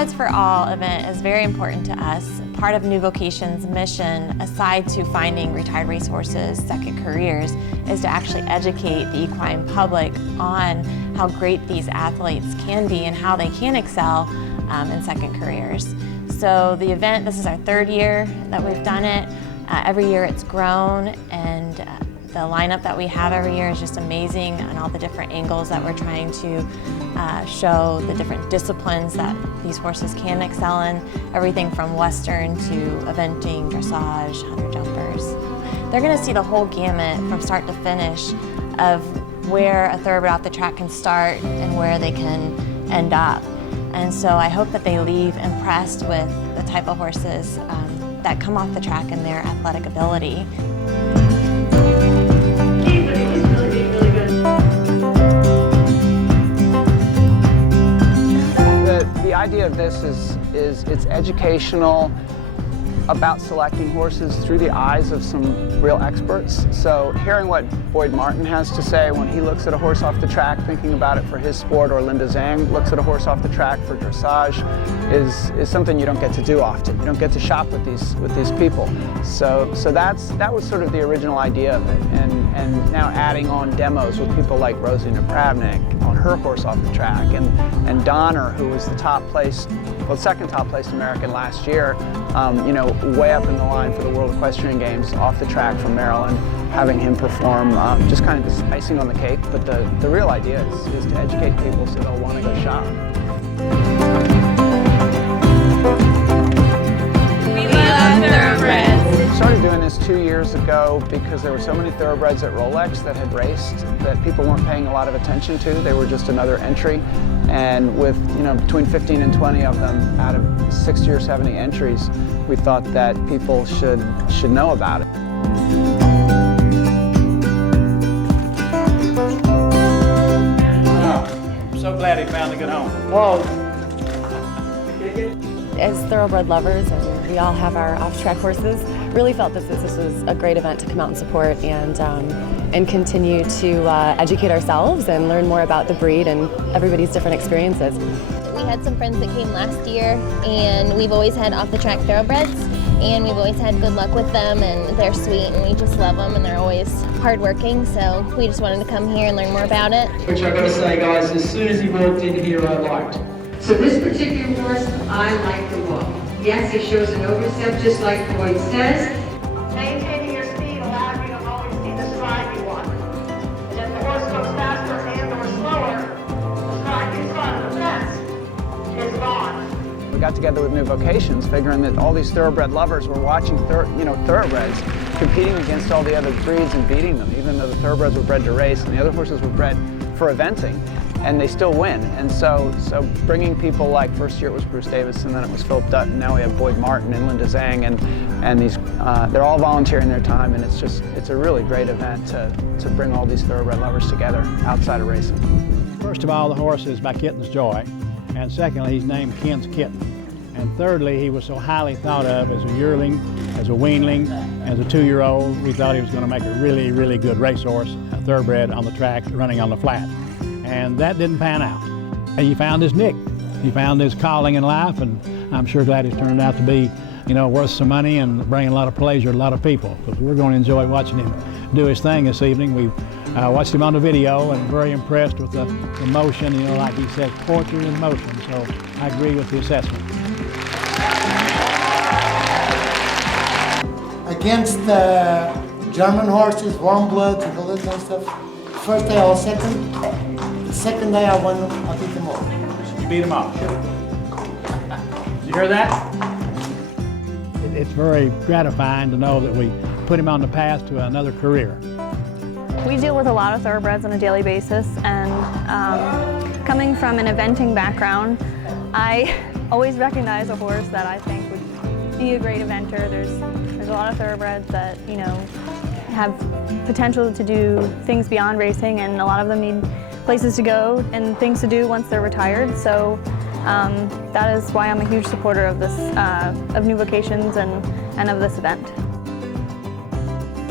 Thoroughbreds For All event is very important to us. Part of New Vocation's mission, aside to finding retired racehorses second careers, is to actually educate the equine public on how great these athletes can be and how they can excel in second careers. So the event, this is our third year that we've done it. Every year it's grown, and the lineup that we have every year is just amazing, and all the different angles that we're trying to show, the different disciplines that these horses can excel in, everything from Western to eventing, dressage, hunter jumpers. They're going to see the whole gamut from start to finish of where a thoroughbred off the track can start and where they can end up. And so I hope that they leave impressed with the type of horses that come off the track and their athletic ability. The idea of this is it's educational about selecting horses through the eyes of some real experts. So hearing what Boyd Martin has to say when he looks at a horse off the track, thinking about it for his sport, or Linda Zhang looks at a horse off the track for dressage, is something you don't get to do often. You don't get to shop with these people. So that was sort of the original idea of it, and now adding on demos with people like Rosie Napravnik on her horse off the track, and Donner, who was the second top placed American last year, you know, way up in the line for the World Equestrian Games off the track from Maryland, having him perform, just kind of this icing on the cake. But the real idea is to educate people so they'll want to go shop. We love thoroughbreds. We started doing this 2 years ago because there were so many thoroughbreds at Rolex that had raced that people weren't paying a lot of attention to. They were just another entry. And with, you know, between 15 and 20 of them out of 60 or 70 entries, we thought that people should know about it. I'm so glad he found a good home. Whoa. As thoroughbred lovers, and we all have our off-track horses, really felt that this was a great event to come out and support and continue to educate ourselves and learn more about the breed and everybody's different experiences. We had some friends that came last year, and we've always had off-the-track thoroughbreds, and we've always had good luck with them, and they're sweet, and we just love them, and they're always hardworking, so we just wanted to come here and learn more about it. Which I gotta say, guys, as soon as he walked in here, I liked. So this particular horse, I like the look. Yes, he shows an overstep, just like Boyd says. Maintaining your speed allows you to always see the stride you want. And if the horse goes faster and or slower, the stride in front of the fence is gone. We got together with New Vocations, figuring that all these thoroughbred lovers were watching thoroughbreds competing against all the other breeds and beating them, even though the thoroughbreds were bred to race and the other horses were bred for eventing, and they still win. And so bringing people like, first year it was Bruce Davis, and then it was Philip Dutton, now we have Boyd Martin and Linda Zhang, and these they're all volunteering their time, and it's a really great event to bring all these thoroughbred lovers together outside of racing. First of all, the horse is by Kitten's Joy, and secondly, he's named Ken's Kitten. And thirdly, he was so highly thought of as a yearling, as a weanling, as a 2-year-old. We thought he was going to make a really, really good racehorse, a thoroughbred on the track, running on the flat. And that didn't pan out. And he found his nick. He found his calling in life, and I'm sure glad it turned out to be, you know, worth some money and bringing a lot of pleasure to a lot of people. Because we're going to enjoy watching him do his thing this evening. We watched him on the video and very impressed with the motion, you know, like he said, poetry in motion. So I agree with the assessment. Against the German horses, warm bloods, and all that kind of stuff. First day I was second. The second day I won, I beat them all. You beat him up. You hear that? It's very gratifying to know that we put him on the path to another career. We deal with a lot of thoroughbreds on a daily basis, and coming from an eventing background, I always recognize a horse that I think would be a great eventer. There's a lot of thoroughbreds that, you know, have potential to do things beyond racing, and a lot of them need places to go and things to do once they're retired. So that is why I'm a huge supporter of this, of New Vocations and of this event.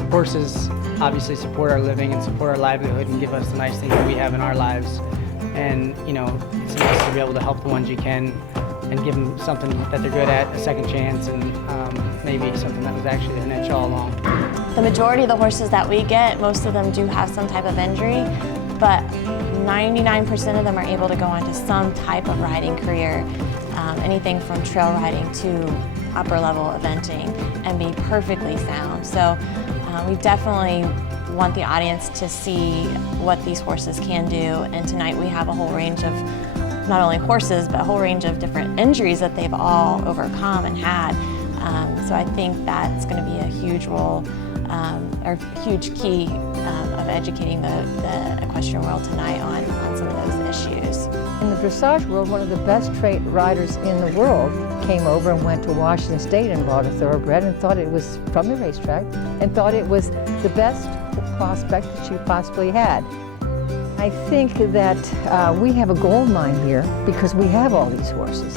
Horses obviously support our living and support our livelihood and give us the nice things that we have in our lives. And, you know, it's nice to be able to help the ones you can and give them something that they're good at, a second chance, and maybe something that was actually their niche all along. The majority of the horses that we get, most of them do have some type of injury, but 99% of them are able to go on to some type of riding career, anything from trail riding to upper level eventing, and be perfectly sound. So we definitely want the audience to see what these horses can do, and tonight we have a whole range of not only horses, but a whole range of different injuries that they've all overcome and had. So I think that's going to be a huge role, or huge key of educating the equestrian world tonight on some of those issues. In the dressage world, one of the best trait riders in the world came over and went to Washington State and bought a thoroughbred and thought it was from the racetrack and thought it was the best prospect that she possibly had. I think that we have a gold mine here because we have all these horses.